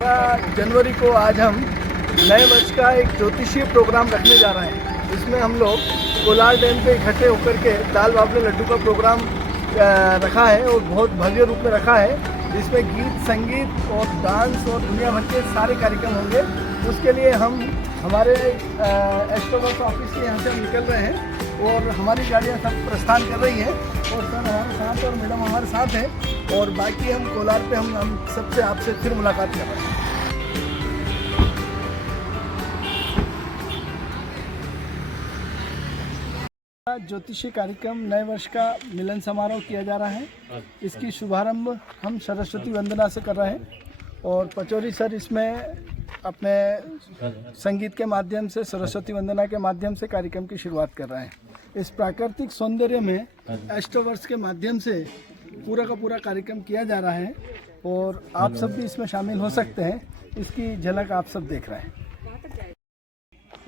जनवरी को आज हम नए वर्ष का एक ज्योतिषीय प्रोग्राम रखने जा रहे हैं। इसमें हम लोग कोलार डैम पे इकट्ठे होकर के दाल बाफले लड्डू का प्रोग्राम रखा है और बहुत भव्य रूप में रखा है। इसमें गीत, संगीत और डांस और दुनिया भर के सारे कार्यक्रम होंगे। उसके लिए हम हमारे एस्ट्रोवर्क्स ऑफिस से यहाँ से हम निकल रहे हैं और हमारी गाड़ियाँ सब प्रस्थान कर रही हैं और सर हमारे साथ और मैडम हमारे साथ हैं और बाकी हम कोलार पे हम सबसे आपसे फिर मुलाकात कर रहे हैं। ज्योतिषीय कार्यक्रम नए वर्ष का मिलन समारोह किया जा रहा है। इसकी शुभारंभ हम सरस्वती वंदना से कर रहे हैं और पचौरी सर इसमें अपने संगीत के माध्यम से, सरस्वती वंदना के माध्यम से कार्यक्रम की शुरुआत कर रहे हैं। इस प्राकृतिक सौंदर्य में एस्ट्रोवर्क्स के माध्यम से पूरा का पूरा कार्यक्रम किया जा रहा है और आप सब भी इसमें शामिल हो सकते हैं। इसकी झलक आप सब देख रहे हैं।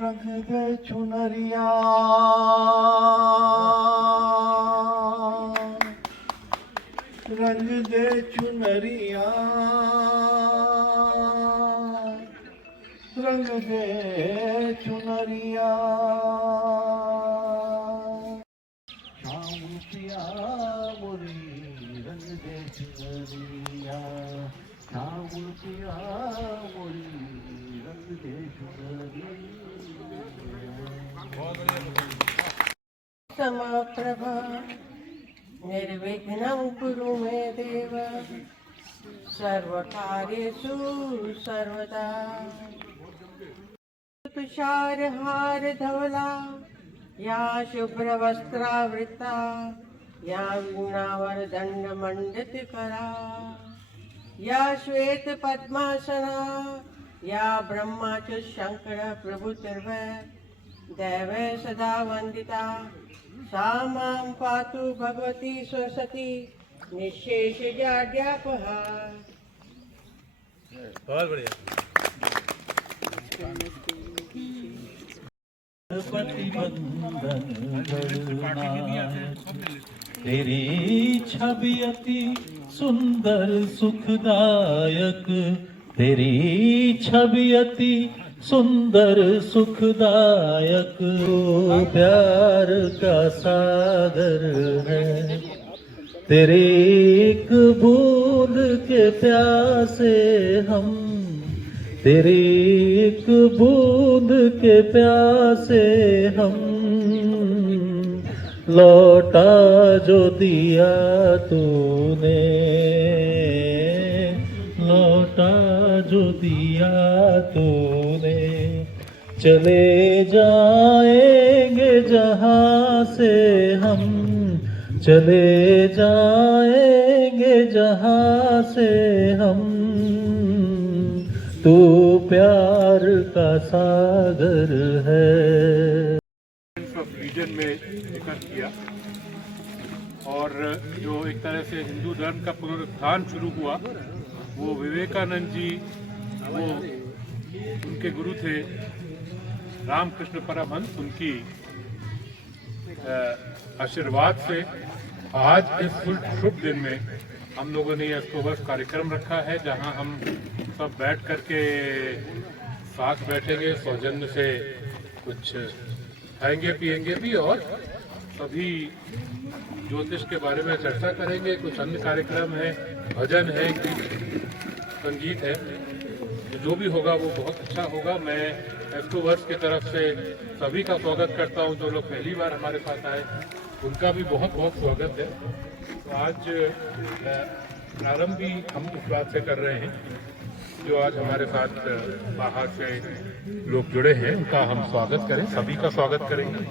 रंग दे चुनरिया, रंग दे चुनरिया, रंग दे चुनरिया, श्याम पिया मोरी रंग दे चुनरिया, श्याम पिया मोरी रंग दे चुनरिया। समप्रभा निर्विघ्नं कुरु मे देव, सर्वकार्येषु सर्वदा। तुषारहार धवला, या शुभ्रवस्त्रावृता, या वीणावरदण्डमण्डितकरा, या श्वेतपद्मासना, या ब्रह्माच्युतशङ्कर प्रभुतिर्वै दैवे सदा वंदिता। सा मां पातु भगवती सरस्वती निःशेषजाड्यापहा। बहुत बढ़िया। तेरी छवि अति सुंदर सुखदायक, तेरी छवि अति सुंदर सुखदायक, प्यार का सागर है। तेरे एक बूंद के प्यासे हम, तेरे एक बूंद के प्यासे हम, लौटा जो दिया तूने, लौटा जो दिया तूने। चले जाएंगे जहाँ से हम, चले जाएंगे जहाँ से हम, तू प्यार का सागर है। रीजन में जिक्र किया और जो एक तरह से हिंदू धर्म का पुनरुत्थान शुरू हुआ, वो विवेकानंद जी, वो उनके गुरु थे रामकृष्ण परमहंस, उनकी आशीर्वाद से आज इस शुभ दिन में हम लोगों ने एस्ट्रोवर्क्स कार्यक्रम रखा है, जहां हम सब बैठ करके साथ बैठेंगे, सौजन्य से कुछ खाएंगे पिएंगे भी और सभी ज्योतिष के बारे में चर्चा करेंगे। कुछ अन्य कार्यक्रम है, भजन है, संगीत है, जो भी होगा वो बहुत अच्छा होगा। मैं एस्ट्रोवर्क्स की तरफ से सभी का स्वागत करता हूं। जो लोग पहली बार हमारे साथ आए उनका भी बहुत बहुत स्वागत है। तो आज प्रारंभ भी हम इस बात से कर रहे हैं, जो आज हमारे साथ बाहर से लोग जुड़े हैं उनका हम स्वागत करें, सभी का स्वागत करेंगे।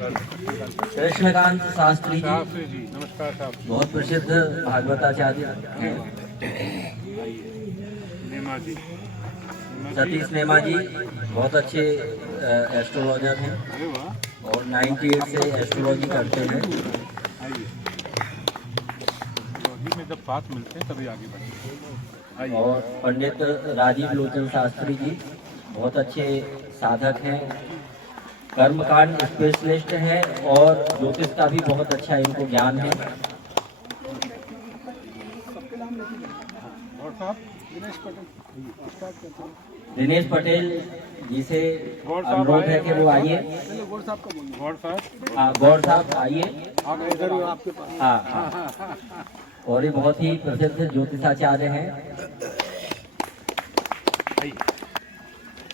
कृष्णकांत शास्त्री जी नमस्कार साहब। बहुत प्रसिद्ध भागवताचार्य हैं। नेमा जी, सतीश नेमा जी बहुत अच्छे एस्ट्रोलॉजर हैं और 98 से एस्ट्रोलॉजी करते हैं। में जब साथ मिलते हैं तभी आगे बढ़ते हैं। और पंडित राजीव लोचन शास्त्री जी बहुत अच्छे साधक हैं, कर्मकांड स्पेशलिस्ट हैं और ज्योतिष का भी बहुत अच्छा इनको ज्ञान है। साहब दिनेश पटेल जी से अनुरोध है कि वो आइए। गौर साहब हाँ, गौर साहब आइए। हाँ, और ये बहुत ही प्रसिद्ध ज्योतिषाचार्य हैं।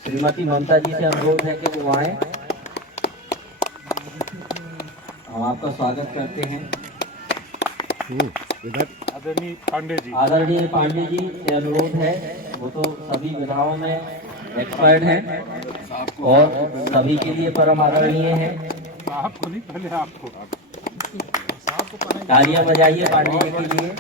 श्रीमती ममता जी से अनुरोध है कि वो आए। हम आपका स्वागत करते हैं। आदरणीय पांडे जी से अनुरोध है, वो तो सभी विधाओं में एक्सपर्ट हैं और सभी के लिए परम आदरणीय हैं। साहब को नहीं, पहले आपको। तालियां बजाइए पांडे जी के लिए।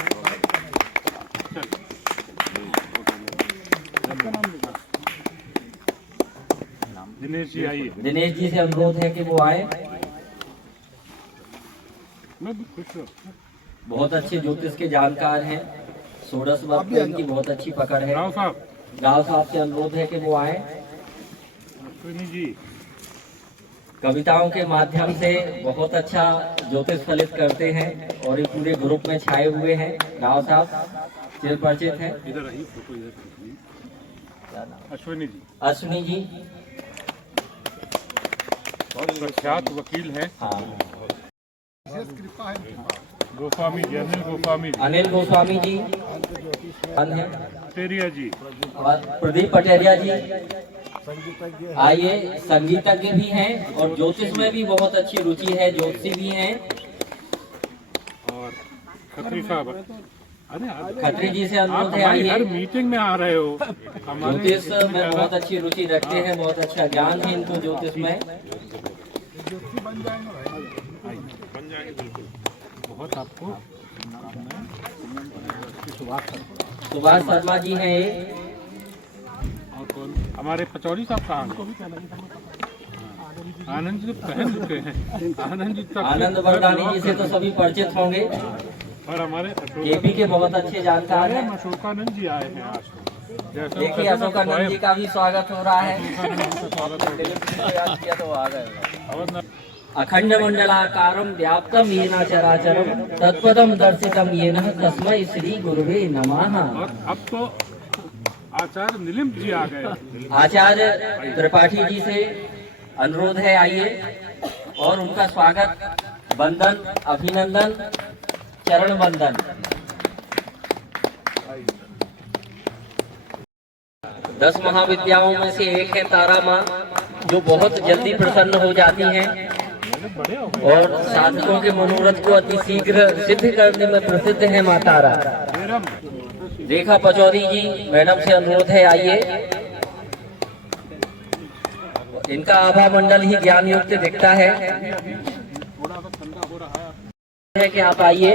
दिनेश जी आइए। दिनेश जी से अनुरोध है कि वो आए। मैं भी खुश हूँ। बहुत अच्छे ज्योतिष के जानकार हैं। षोडश वक्त में इनकी बहुत अच्छी पकड़ है। राव साहब से अनुरोध है कि वो आए। अश्विनी जी कविताओं के माध्यम से बहुत अच्छा ज्योतिष फलित करते हैं और ये पूरे ग्रुप में छाए हुए हैं। राव साहब चिर परिचित हैं। इधर आइए, फोटो इधर खींचिए। अश्विनी जी बहुत प्रख्यात वकील हैं। हाँ, गोस्वामी जी, अनिल गोस्वामी जी पटेरिया जी और प्रदीप पटेरिया जी आइए। संगीतज्ञ भी हैं और ज्योतिष में भी बहुत अच्छी रुचि है, ज्योतिषी भी हैं। और खत्री साहब। अरे खत्री जी से आप अनुरोध है हमारी आइए। हर मीटिंग में आ रहे हो। ज्योतिष में बहुत अच्छी रुचि रखते हैं, बहुत अच्छा ज्ञान है इनको ज्योतिष में। बहुत आपको सुभाष शर्मा जी हैं ये। और कौन? हमारे पचौरी साहब कहाँ हैं? आनंद जी पहन चुके हैं। आनंद वरदानी जी से तो सभी परिचित होंगे और हमारे केपी के बहुत अच्छे जानकार हैं। अशोकानंद जी आए हैं आज। देखिए अशोकानंद जी का भी स्वागत हो रहा है। अखंड मंडलाकारं व्याप्तं येन चराचरं तत्पदं दर्शितं येन तस्मै श्री गुरुवे नमः। और अब तो आचार्य नीलिम जी आ गए। आचार्य त्रिपाठी जी से अनुरोध है आइए और उनका स्वागत, वंदन, अभिनंदन, चरण वंदन। दस महाविद्याओं में से एक है तारा माँ, जो बहुत जल्दी प्रसन्न हो जाती हैं और साधकों के मनोरथ को अति शीघ्र सिद्ध करने में प्रसिद्ध है माँ तारा। रेखा पचौरी जी मैडम से अनुरोध है आइए। इनका आभा मंडल ही ज्ञान युक्त दिखता है कि आप आइए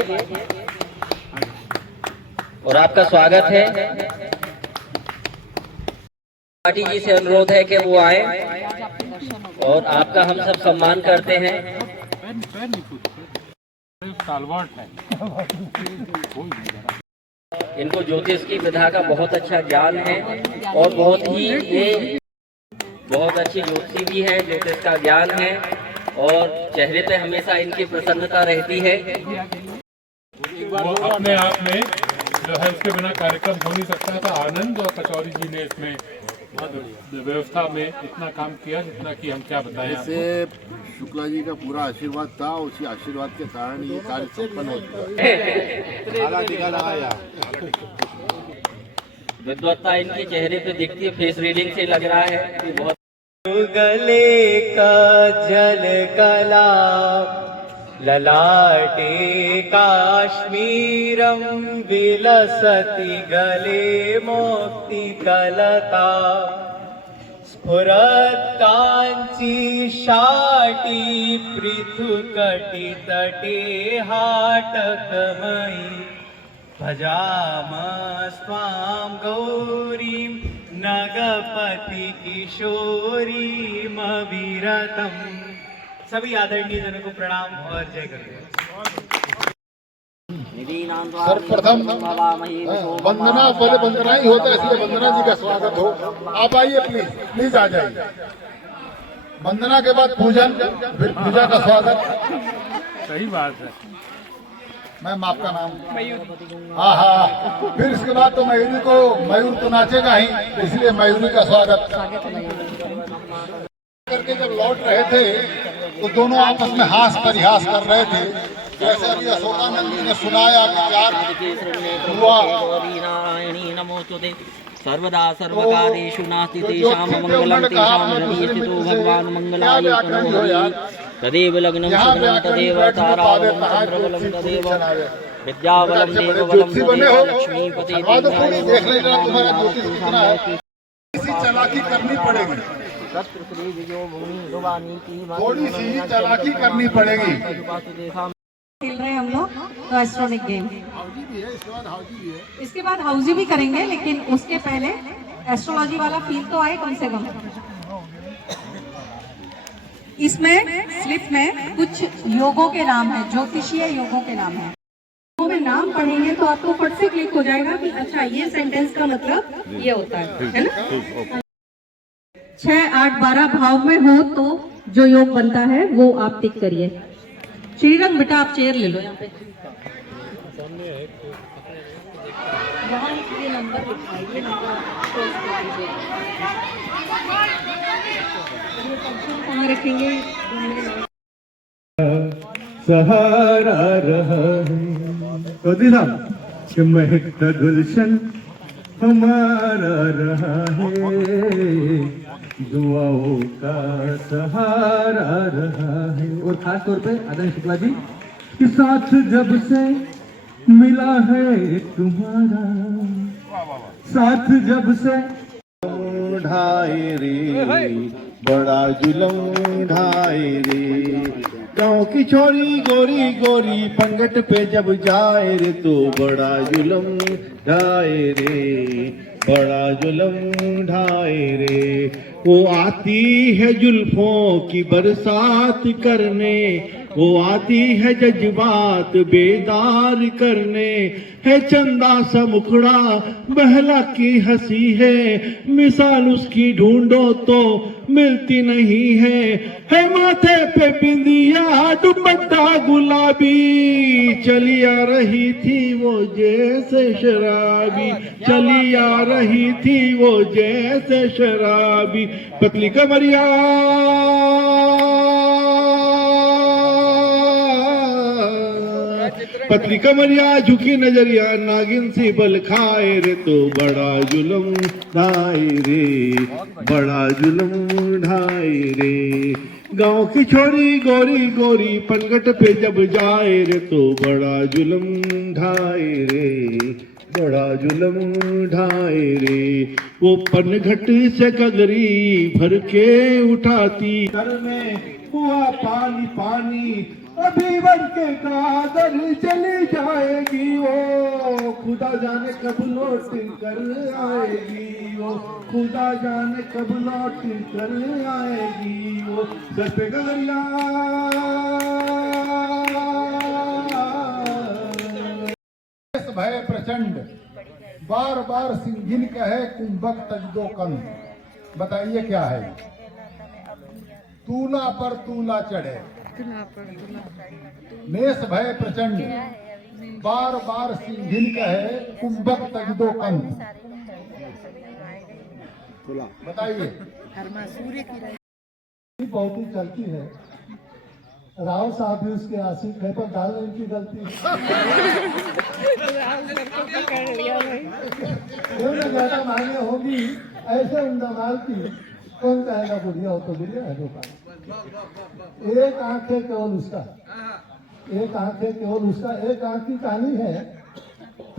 और आपका स्वागत है। पार्टी जी से अनुरोध है कि वो आए और आपका हम सब सम्मान करते हैं। इनको ज्योतिष की विधा का बहुत अच्छा ज्ञान है और बहुत अच्छी ज्योतिषी भी है, ज्योतिष का ज्ञान है और चेहरे पे हमेशा इनकी प्रसन्नता रहती है। वो अपने आप में जो है, इसके बिना कार्यक्रम हो नहीं सकता था। आनंद और कचौरी जी ने इसमें व्यवस्था में इतना काम किया जितना कि हम क्या बताएं। जैसे शुक्ला जी का पूरा आशीर्वाद था, उसी आशीर्वाद के कारण ये कार्य संपन्न हो चुका है। विद्वत्ता इनके चेहरे पे दिखती है, फेस रीडिंग से लग रहा है कि बहुत। गले का जल कला ललाटे काश्मीरं विलसति गले मोक्ति कलता स्फुरत् कांची शाटी पृथुकटि तटे हाटकमयी भजामस्त्वां गौरीं नगपति किशोरीमविरतम्। सभी आदरणीय जनों को प्रणाम और जय गुरु। सर्वप्रथम वंदना, पहले वंदना ही होता है, इसलिए वंदना जी का स्वागत हो। आप आइए, प्लीज आ जाइए। वंदना के बाद पूजन, फिर पूजा का स्वागत। सही बात है। मैम आपका नाम? हाँ हाँ, फिर इसके बाद तो मयूरी को, मयूर तो नाचेगा ही, इसलिए मयूरी का स्वागत करके जब लौट रहे थे तो दोनों आपस में हास परिहास कर रहे थे। जैसे अभी अशोकानंद जी ने सुनाया कि प्यार हुआ, सर्वदा सर्वकार्येषु नास्ति तेषां मंगलं तेषां हृदये स्थितो भगवान् मंगलाय तनोहरि तदेव लग्नं शुभं तदेव ताराबलं चन्द्रबलं तदेव विद्याबलं देवबलं तदेव लक्ष्मीपते देख लेना तुम्हारा ज्योतिष कितना है। इसी चालाकी करनी पड़ेगी, थोड़ी सी ही चालाकी करनी पड़ेगी। खेल रहे हैं हम लोग तो एस्ट्रोनिक गेम, हाउजी भी है, इसके बाद हाउजी भी है। इसके बाद हाउजी भी करेंगे, लेकिन उसके पहले एस्ट्रोलॉजी वाला फील तो आए कम से कम। इसमें स्लिप में कुछ योगों के नाम है, ज्योतिषीय योगों के नाम है। योगों में नाम पढ़ेंगे तो आपको फट से क्लिक हो जाएगा कि अच्छा ये सेंटेंस का मतलब ये होता है ना। 6, 8, 12 भाव में हो तो जो योग बनता है वो आप टिक करिए। श्रीरंग बेटा आप चेयर ले लो यहाँ पे। यहाँ ये नंबर लिखाइए, कहाँ रखेंगे? सहारा रहा है तो दिला कि महकता गुलशन हमारा रहा है, दुआओं का सहारा रहा है। और खास तौर पे आदरणीय शुक्ला जी के साथ जब से मिला है तुम्हारा, साथ जब से ढाए रे बड़ा जुलम ढाए रे, गाँव की छोरी गोरी गोरी पंगट पे जब जाए रे तो बड़ा जुलम ढाए रे, बड़ा जुलम ढाए रे। वो आती है जुल्फों की बरसात करने, वो आती है जज्बात बेदार करने, है चंदा सा मुखड़ा बहला की हंसी है, मिसाल उसकी ढूंढो तो मिलती नहीं है माथे पे बिंदिया दुपट्टा गुलाबी, चली आ रही थी वो जैसे शराबी, चली आ रही थी वो जैसे शराबी, पतली कमरिया पतली कमरिया झुकी नजरिया नागिन सी बल खाए रे तो बड़ा जुल्म ढाए रे, बड़ा जुल्म ढाए रे। गाँव की छोरी गोरी गोरी पनघट पे जब जाए रे तो बड़ा जुल्म ढाए रे, बड़ा जुल्म ढाए रे। वो पनघट से कगरी भर के उठाती, घर में हुआ पानी पानी अभी बन के कादर चली जाएगी, वो खुदा जाने कब लौट कर आएगी, वो खुदा जाने कब लौट कर आएगी, वो सर पे गगरिया भय प्रचंड बार बार सिंघिन कहे कुंभक तजदो कन। बताइए क्या है? तूला पर तूला चढ़े, मेष भय प्रचंड बार बार सिंघिन कहे कुंभक तजदो कन। बताइए। बहुत ही चलती है, राव साहब भी उसके आशिक है, पर डाल इनकी गलती क्यों ना ज्यादा मांगे होगी ऐसे उमदा माल की, कौन कहेगा बुढ़िया हो तो बुढ़िया है दुकान। एक आंख है केवल उसका, एक आंख है केवल उसका, एक आंख की कहानी है,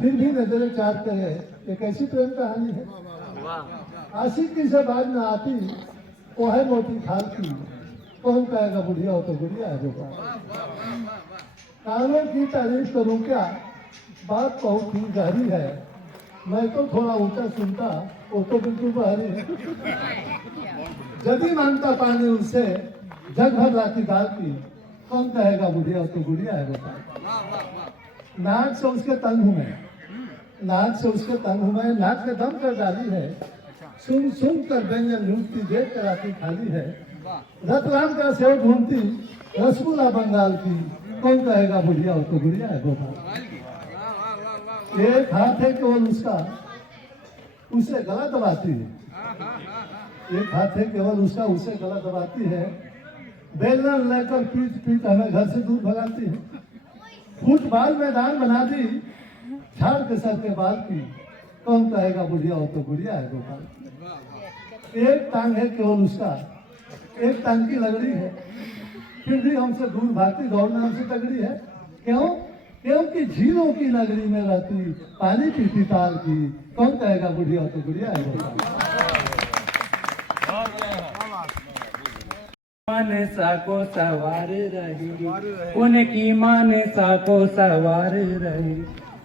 फिर भी नजरें चार करे, ये कैसी प्रेम कहानी है। आशिकी से बात न आती वो है मोटी थाल की, कौन कहेगा बुढ़िया हो तो बुढ़िया है दुकान। कानों की तारीफ करूं क्या, बात बहुत ही गहरी है, मैं तो थोड़ा ऊंचा सुनता, वो तो बिल्कुल बाहरी है। जब ही मांगता पानी उनसे जग भर लाती दाल की, कौन कहेगा बुढ़िया हो तो बुढ़िया है दुकान। नाक से उसके तंग हूं मैं, नाक से उसके तंग हूं मैं, नाक में दम कर डाली है, सुन सुन कर व्यंजन ढूंढती देख कर आती खाली है। रतलाम का सेव ढूंढती रसगुल्ला बंगाल की, कौन कहेगा बुढ़िया हो तो बुढ़िया है गोपाल। एक हाथ है केवल उसका, उसे गला दबाती है, एक हाथ है केवल उसका, उसे गला दबाती है। बेलन लेकर पीट पीट हमें घर से दूर भगाती है। फुटबॉल मैदान बना दी झाड़ के सर के बाल की, कौन कहेगा बुढ़िया हो तो बुढ़िया है गोपाल। एक टांग है केवल उसका, एक टांग की लगड़ी है, फिर भी हमसे दूर भागती, दौड़ना हमसे तगड़ी है। क्यों? क्योंकि झीलों की नगरी में रहती, पानी पीती ताल की, कौन कहेगा बुढ़िया हो तो बुढ़िया है गोपाल। माने साको सवार रही, उनकी माने साको सवार रही।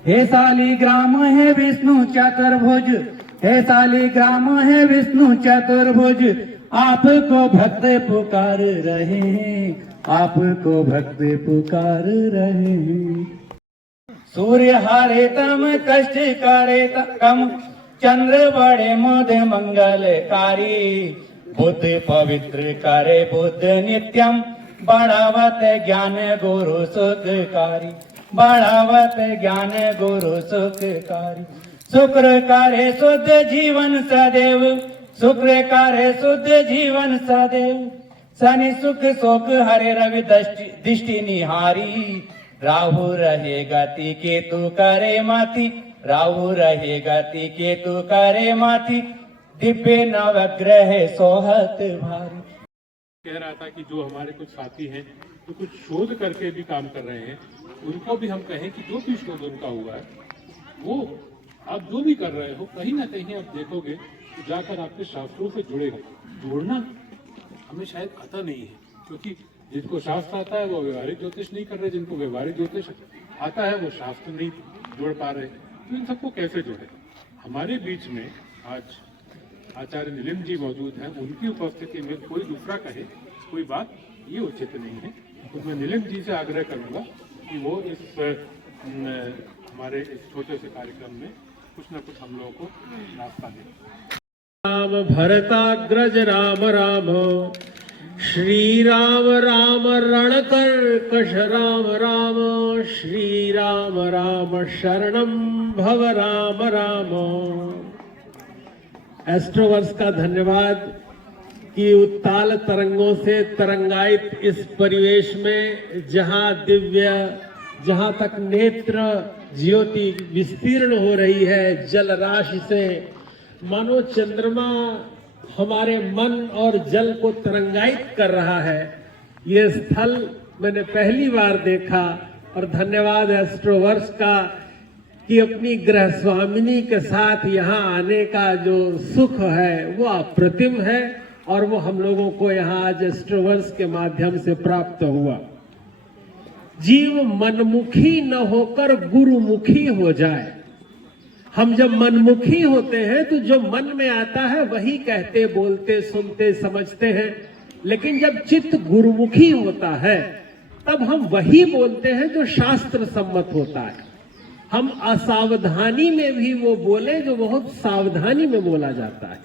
हे शालिग्राम है विष्णु चतुर्भुज, हे शालिग्राम है विष्णु चतुर्भुज, आपको भक्त पुकार रहे हैं, आपको भक्त पुकार रहे हैं। सूर्य हारे तम कष्ट करे कम, चंद्र बड़े मोद मंगलकारी। बुद्ध पवित्र करे बुद्ध नित्यम, बढ़ावत ज्ञान गुरु सुखकारी, बढ़ावत ज्ञान गुरु सुखकारी। शुक्र करे शुद्ध जीवन सदैव, शुक्र करे शुद्ध जीवन सदैव। शनि सुख शोक हरे रवि दृष्टि निहारी। राहु रहे गति केतु करे माति, राहु रहे गति केतु करे माति। दिव्य नवग्रह सोहत भारी। कह रहा था कि जो हमारे कुछ साथी हैं जो कुछ शोध करके भी काम कर रहे हैं, उनको भी हम कहें कि जो भी शोध उनका हुआ है वो आप जो भी कर रहे हो कहीं ना कहीं आप देखोगे तो जाकर आपके शास्त्रों से जुड़ेगा। जोड़ना हमें शायद आता नहीं है, क्योंकि जिनको शास्त्र आता है वो व्यवहारिक ज्योतिष नहीं कर रहे, जिनको व्यवहारिक ज्योतिष आता है वो शास्त्र नहीं जोड़ पा रहे। तो इन सबको कैसे जोड़े? हमारे बीच में आज आचार्य नीलिम जी मौजूद हैं, उनकी उपस्थिति में कोई दूसरा कहे कोई बात ये उचित नहीं है। तो मैं नीलिम जी से आग्रह करूंगा कि वो इस हमारे इस छोटे से कार्यक्रम में कुछ न कुछ हम लोगों को रास्ता दें। राम भरताग्रज राम राम, श्री राम राम रणकर्कश राम राम, श्री राम राम शरणम भव राम राम। एस्ट्रोवर्स का धन्यवाद कि उत्ताल तरंगों से तरंगायित इस परिवेश में जहां दिव्य, जहां तक नेत्र ज्योति विस्तीर्ण हो रही है जल राशि से, मानो चंद्रमा हमारे मन और जल को तरंगायित कर रहा है। ये स्थल मैंने पहली बार देखा और धन्यवाद एस्ट्रोवर्स का कि अपनी ग्रह स्वामिनी के साथ यहाँ आने का जो सुख है वो अप्रतिम है और वो हम लोगों को यहाँ आज एस्ट्रोवर्स के माध्यम से प्राप्त हुआ। जीव मनमुखी न होकर गुरुमुखी हो जाए। हम जब मनमुखी होते हैं तो जो मन में आता है वही कहते, बोलते, सुनते, समझते हैं, लेकिन जब चित्त गुरुमुखी होता है तब हम वही बोलते हैं जो शास्त्र सम्मत होता है। हम असावधानी में भी वो बोले जो बहुत सावधानी में बोला जाता है।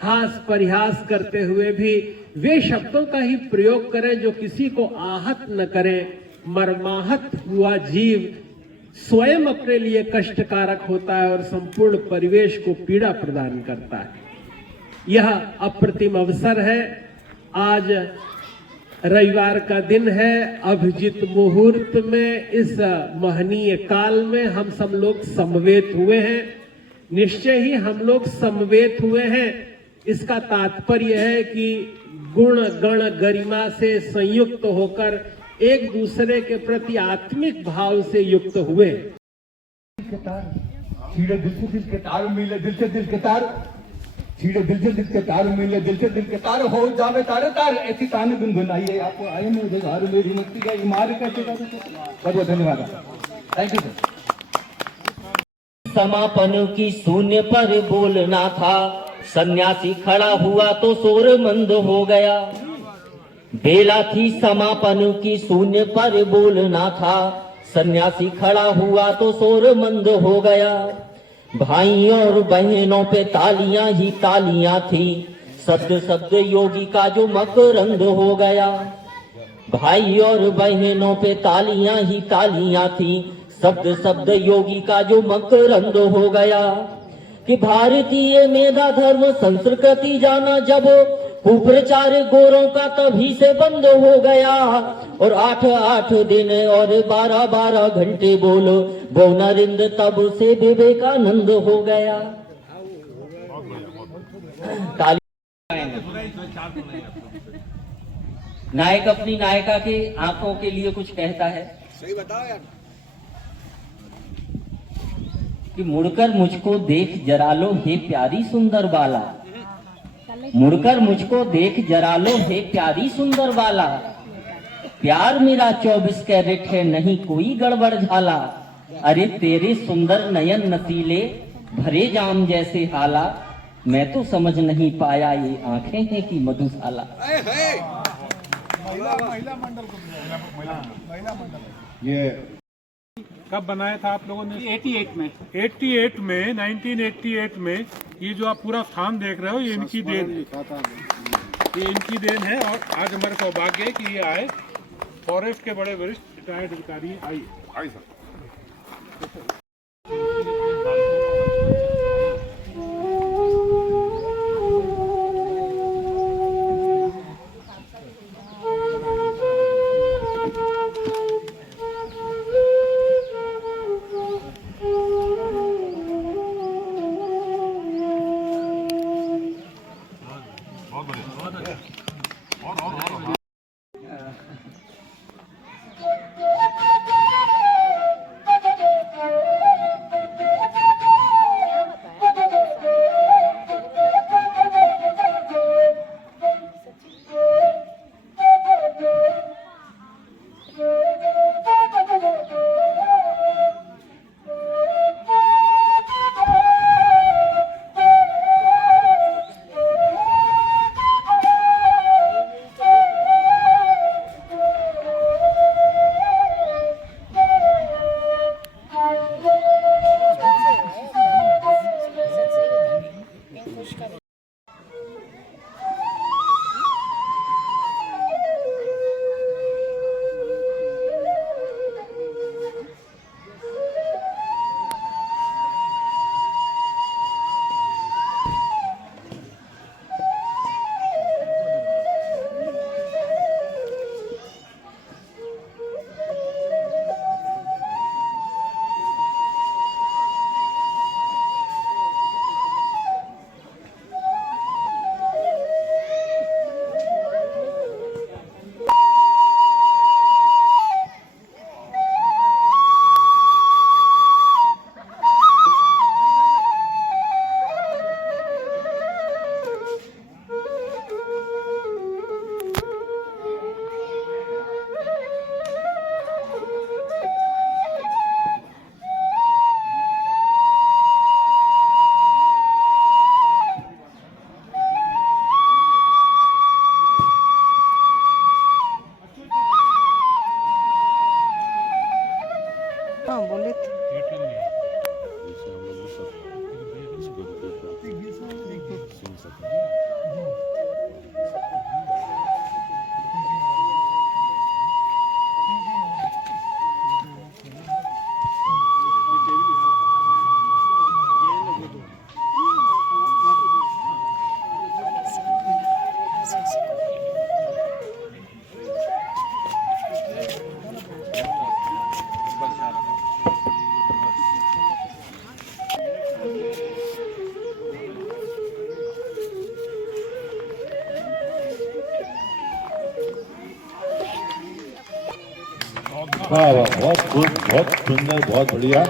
हास परिहास करते हुए भी वे शब्दों का ही प्रयोग करें जो किसी को आहत न करें। मर्माहत हुआ जीव स्वयं अपने लिए कष्टकारक होता है और संपूर्ण परिवेश को पीड़ा प्रदान करता है। यह अप्रतिम अवसर है। आज रविवार का दिन है। अभिजित मुहूर्त में इस महनीय काल में हम सब लोग समवेत हुए हैं। निश्चय ही हम लोग समवेत हुए हैं। इसका तात्पर्य है कि गुण गण गरिमा से संयुक्त होकर एक दूसरे के प्रति आत्मिक भाव से युक्त हुए। छीड़े दिल से दिल के तार मिले, दिल से दिल के तार, छीड़े दिल से दिल के तार मिले, दिल से दिल के तार हो जावे तारे तार, ऐसी ताने गुनगुनाइए। आपको आए में घर मेरी मुक्ति का इमार कैसे कर सकते। बहुत बहुत धन्यवाद, थैंक यू सर। समापन की शून्य पर बोलना था, सन्यासी खड़ा हुआ तो शोर मंद हो गया। बेला थी समापन की शून्य पर बोलना था, सन्यासी खड़ा हुआ तो शोर मंद हो गया। भाई और बहनों पे तालियां ही तालियां थी, शब्द शब्द योगी का जो मकरंद हो गया। भाई और बहनों पे तालियां ही तालियां थी, शब्द शब्द योगी का जो मकरंद हो गया। कि भारतीय मेधा धर्म संस्कृति जाना जब, कुप्रचार गोरों का तभी से बंद हो गया। और 8-8 दिन और 12-12 घंटे बोलो वो नरेंद्र, तब से विवेकानंद हो गया। नायक अपनी नायिका की आंखों के लिए कुछ कहता है। सही बताओ यार। कि मुड़कर मुझको देख जरा लो हे प्यारी सुंदर बाला, मुड़कर मुझको देख जरा लो हे प्यारी सुंदर बाला। प्यार मेरा 24 कैरेट है, नहीं कोई गड़बड़ झाला। अरे तेरे सुंदर नयन नसीले भरे जाम जैसे हाला, मैं तो समझ नहीं पाया ये आंखें हैं कि मधुशाला। महिला मंडल को महिला मंडल ये कब बनाया था आप लोगों ने? 88 में। 1988 में ये जो आप पूरा स्थान देख रहे हो, ये इनकी देन है। और आज हमारा सौभाग्य है कि ये आए, फॉरेस्ट के बड़े वरिष्ठ रिटायर्ड अधिकारी आइए सर। वाह वाह, बहुत गुड, बहुत सुंदर, बहुत बढ़िया।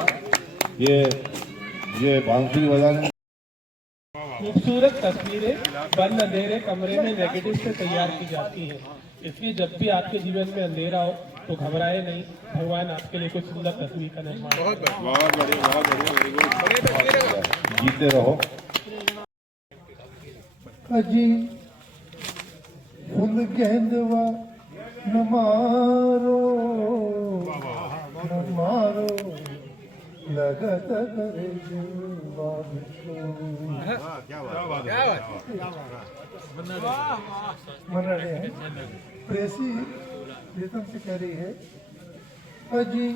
ये बांसुरी बजाने खूबसूरत तस्वीरें बंद अंधेरे कमरे में नेगेटिव से तैयार की जाती हैं। इसलिए जब भी आपके जीवन में अंधेरा हो तो घबराए नहीं, भगवान आपके लिए कुछ सुंदर तस्वीर का निर्माण। बहुत बढ़िया, जीते रहो। अजी फुल गेंदवा न मारो लगत करे मनडे प्रेसी प्रीतम से कह रही है, अजी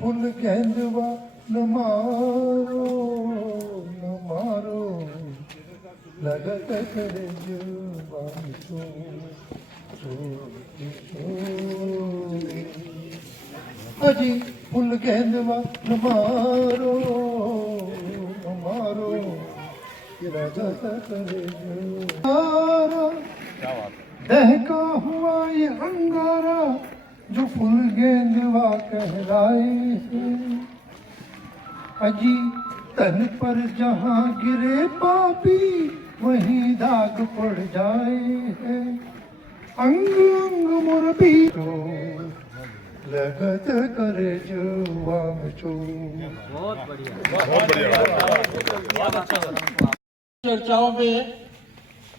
फुल गेंदवा न मारो लगत करे जुबान अजी फुल गेंदवा न मारो लगत करे जुबान दहका हुआ ये अंगारा जो फुल गेंदवा कहलाए है, अजी तन पर जहाँ गिरे पापी वहीं दाग पड़ जाए है, अंग अंग मुरबी तो लगत करे जुबान चो। चर्चाओं में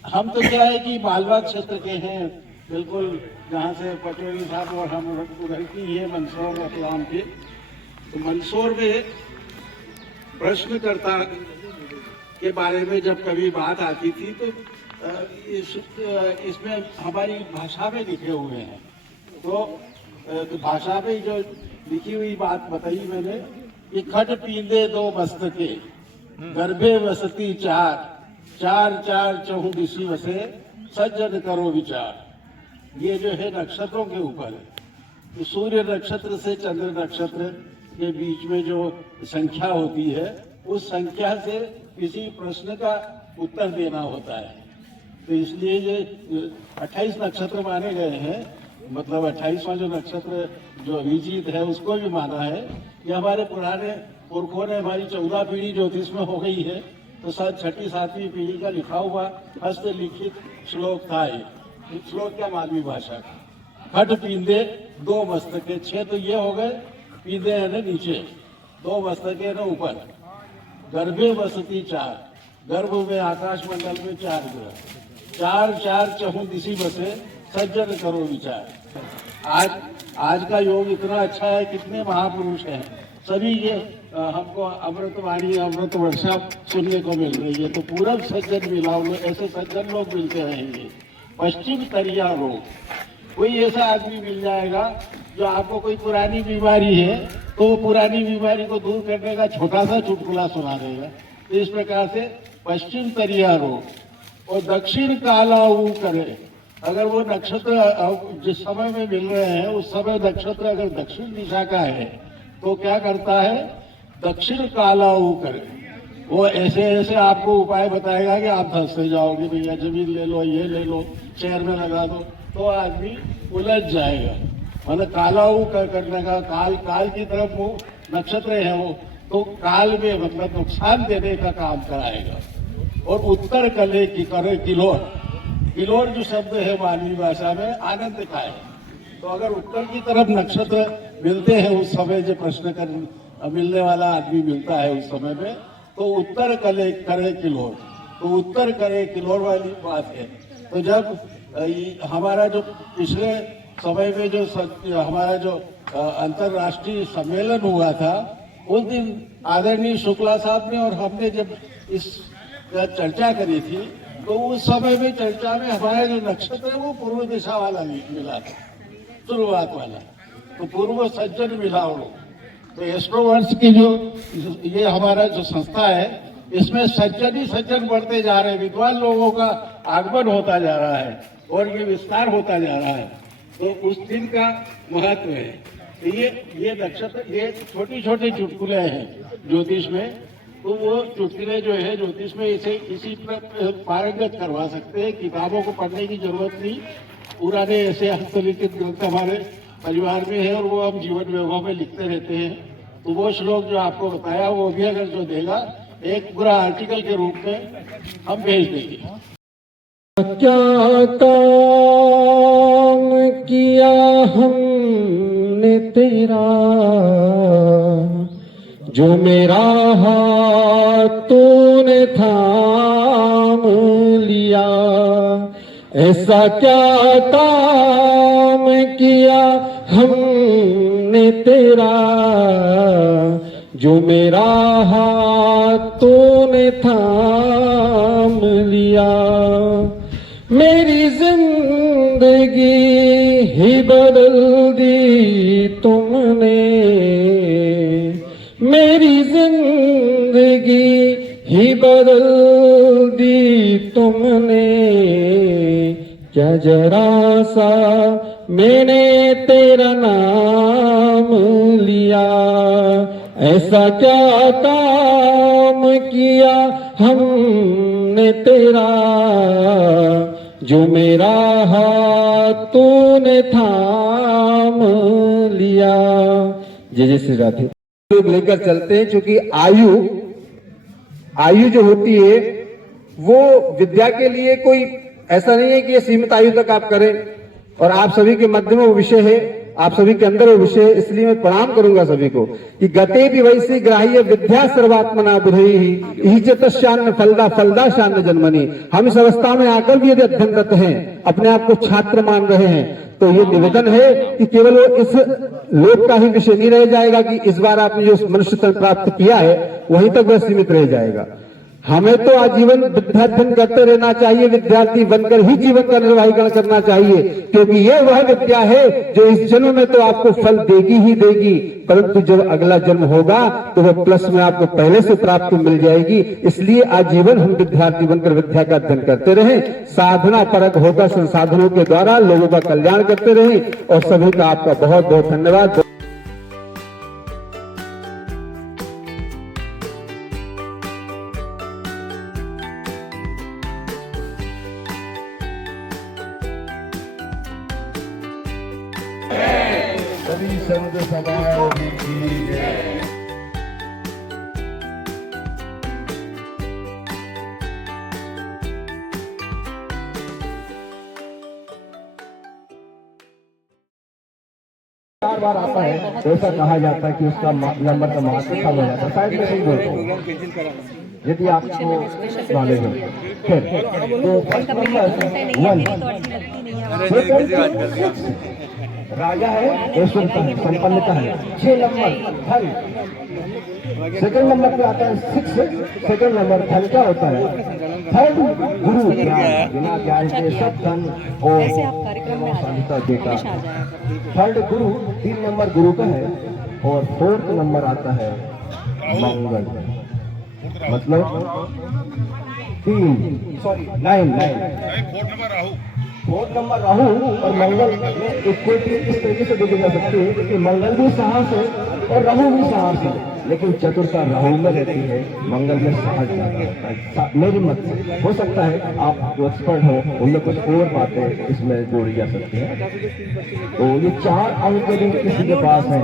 हम तो क्या है कि मालवा क्षेत्र के हैं, बिल्कुल जहाँ से पटोरी साहब और हम उधर की है मंदसौर रतलाम के। तो मंदसौर में प्रश्नकर्ता के बारे में जब कभी बात आती थी तो इसमें हमारी भाषा में लिखे हुए हैं। तो भाषा में जो लिखी हुई बात बताई मैंने कि खट पींदे दो मस्तके गर्भे वसती चार, चार चार चहु दिशी वसे सज्जन करो विचार। ये जो है नक्षत्रों के ऊपर है। तो सूर्य नक्षत्र से चंद्र नक्षत्र के बीच में जो संख्या होती है उस संख्या से किसी प्रश्न का उत्तर देना होता है। तो इसलिए ये 28 नक्षत्र माने गए हैं, मतलब 28वां जो नक्षत्र जो अभिजीत है उसको भी माना है। ये हमारे पुराने पुरखों ने हमारी 14 पीढ़ी ज्योतिष में हो गई है, तो शायद 6ठी 7वीं पीढ़ी का लिखा हुआ हस्तलिखित श्लोक था। ये श्लोक क्या मालवी भाषा का, खट पींदे दो मस्तके, 6 तो ये हो गए, पींदे है ना नीचे, 2 मस्तके ना ऊपर, गर्भे वसती 4, गर्भ में आकाश मंडल में 4 ग्रह, 4 4 चहु दिशी बसे सज्जन करो विचार। आज का योग इतना अच्छा है, कितने महापुरुष हैं, सभी ये हमको अमृतवाणी अमृत वर्षा सुनने को मिल रही है। तो पूरब सज्जन मिलाओ, ऐसे सज्जन लोग मिलते रहेंगे। पश्चिम तरिया रोग, कोई ऐसा आदमी मिल जाएगा जो आपको कोई पुरानी बीमारी है तो वो पुरानी बीमारी को दूर करने का छोटा सा चुटकुला सुना देगा। तो इस प्रकार से पश्चिम तरिया रोग और दक्षिण कालाऊ करे। अगर वो नक्षत्र जिस समय में मिल रहे हैं उस समय नक्षत्र अगर दक्षिण दिशा का है तो क्या करता है, दक्षिण कालाऊ करे। वो ऐसे ऐसे आपको उपाय बताएगा कि आप धंस से जाओगे, भैया जमीन ले लो, ये ले लो, शहर में लगा दो, तो आदमी उलझ जाएगा। मतलब कालाऊ करने का, काल की तरफ वो नक्षत्र है वो, तो काल में मतलब नुकसान देने का काम कराएगा। और उत्तर कले की करे किलोर, किलोर जो शब्द है मानवी भाषा में आनंद का है। तो अगर उत्तर की तरफ नक्षत्र मिलते हैं उस समय जो प्रश्न कर मिलने वाला आदमी मिलता है उस समय में, तो उत्तर करे किलोर, तो उत्तर करे किलोर वाली बात है। तो जब हमारा जो पिछले समय में जो हमारा जो अंतर्राष्ट्रीय सम्मेलन हुआ था उस दिन आदरणीय शुक्ला साहब ने और हमने जब इस चर्चा करी थी तो उस समय में चर्चा में हमारा जो नक्षत्र है वो पूर्व दिशा वाला मिला था, शुरुआत वाला। तो पूर्व सज्जन मिला वो। तो एस्ट्रोवर्स की जो ये हमारा जो संस्था है इसमें सज्जन ही सज्जन बढ़ते जा रहे हैं, विद्वान लोगों का आगमन होता जा रहा है और ये विस्तार होता जा रहा है। तो उस दिन का महत्व है। तो ये नक्षत्र, ये छोटी छोटी चुटकुले हैं ज्योतिष में। तो वो चुटकुले जो है ज्योतिष में इसे इसी पर पारंगत करवा सकते हैं। किताबों को पढ़ने की जरूरत नहीं, पुराने ऐसे हस्तलिखित ग्रंथ हमारे परिवार में है और वो हम जीवन वैभव में लिखते रहते हैं। तो वो श्लोक जो आपको बताया वो भी अगर जो देगा एक पूरा आर्टिकल के रूप में हम भेज देंगे। क्या काम किया हमने तेरा, जो मेरा हाथ तूने थाम लिया। ऐसा क्या काम किया हमने तेरा, जो मेरा हाथ तूने थाम लिया। मेरी जिंदगी ही बदल तुमने, मेरी जिंदगी ही बदल दी तुमने। क्या जरा सा मैंने तेरा नाम लिया, ऐसा क्या काम किया हमने तेरा, जो मेरा हाथ तूने थाम लिया। जय श्री राधे। लोग लेकर चलते हैं, क्योंकि आयु जो होती है वो विद्या के लिए कोई ऐसा नहीं है कि ये सीमित आयु तक आप करें, और आप सभी के मध्य में वो विषय है, आप सभी के अंदर वो विषय है। इसलिए मैं प्रणाम करूंगा सभी को कि गते भी वैसी ग्राह्य विद्या सर्वात्मना बुधई इज्जतश्यान्न फलदा फलदा शान्न जन्मनी। हम इस अवस्था में आकर भी यदि अध्ययनरत हैं, अपने आप को छात्र मान रहे हैं, तो ये निवेदन है कि केवल वो इस लोक का ही विषय नहीं रह जाएगा कि इस बार आपने जो मनुष्य तन प्राप्त किया है वहीं तक वह सीमित रह जाएगा। हमें तो आजीवन विद्याध्ययन करते रहना चाहिए, विद्यार्थी बनकर ही जीवन का निर्वाहीकरण करना चाहिए, क्योंकि ये वह विद्या है जो इस जन्म में तो आपको फल देगी ही देगी, परंतु जब अगला जन्म होगा तो वह प्लस में आपको पहले से प्राप्त मिल जाएगी। इसलिए आजीवन हम विद्यार्थी बनकर विद्या का अध्ययन करते रहें, साधना परक होकर संसाधनों के द्वारा लोगों का कल्याण करते रहें। और सभी का आपका बहुत बहुत धन्यवाद। सभी संत समाज की जय। चार बार आता है तो ऐसा कहा जाता है कि उसका नंबर का महत्व कम हो जाता है। शायद मैं नहीं बोलता हूँ, यदि आपको नॉलेज हो। फिर तो फर्स्ट नंबर 1 राजा है, ऐश्वर्यता है, संपन्नता है। 6 नंबर धन। सेकंड नंबर पे आता है 6। सेकंड नंबर धन क्या होता है? थर्ड गुरु ज्ञान, बिना ज्ञान के सब धन और संपन्नता देता। थर्ड गुरु 3 नंबर गुरु का है। और 4th नंबर आता है मंगल, मतलब 9। 4th नंबर राहु और मंगल में इक्विटी इस तरीके से देखी जा सकती है कि मंगल भी साहस है और राहु भी साहस है, लेकिन चतुरता राहु में रहती है, मंगल में साहस ज्यादा होता है। मेरी मत से हो सकता है आप जो एक्सपर्ट हो उनमें कुछ और बातें इसमें जोड़ी जा सकती हैं। तो ये 4 अंक यदि किसी के पास है,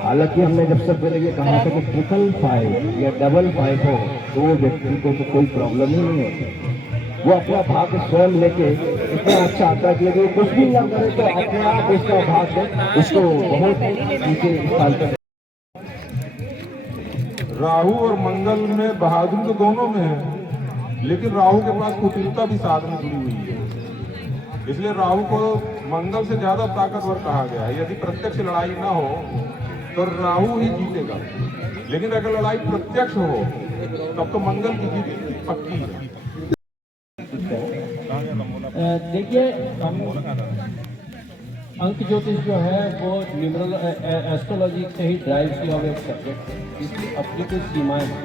हालांकि हमने जब से पहले ये कहा था कि 555 या 55 हो तो वो व्यक्ति को तो कोई प्रॉब्लम ही नहीं होती। वो अपना भाग्य स्वयं लेके इतना अच्छा आता है कि यदि कुछ भी न करे तो अपने आप उसका भाग्य उसको बहुत नीचे स्थान पर। राहु और मंगल में बहादुरी तो दोनों में है, लेकिन राहु के पास कुटिलता भी साथ में जुड़ी हुई है, इसलिए राहु को मंगल से ज्यादा ताकतवर कहा गया है। यदि प्रत्यक्ष लड़ाई ना हो तो राहु ही जीतेगा, लेकिन अगर लड़ाई प्रत्यक्ष हो तब तो मंगल की जीत पक्की है। देखिए, अंक ज्योतिष जो है वो न्यूमरल एस्ट्रोलॉजी से ही ड्राइव किया हुआ एक सब्जेक्ट है, इसकी अपनी कुछ सीमाएं हैं।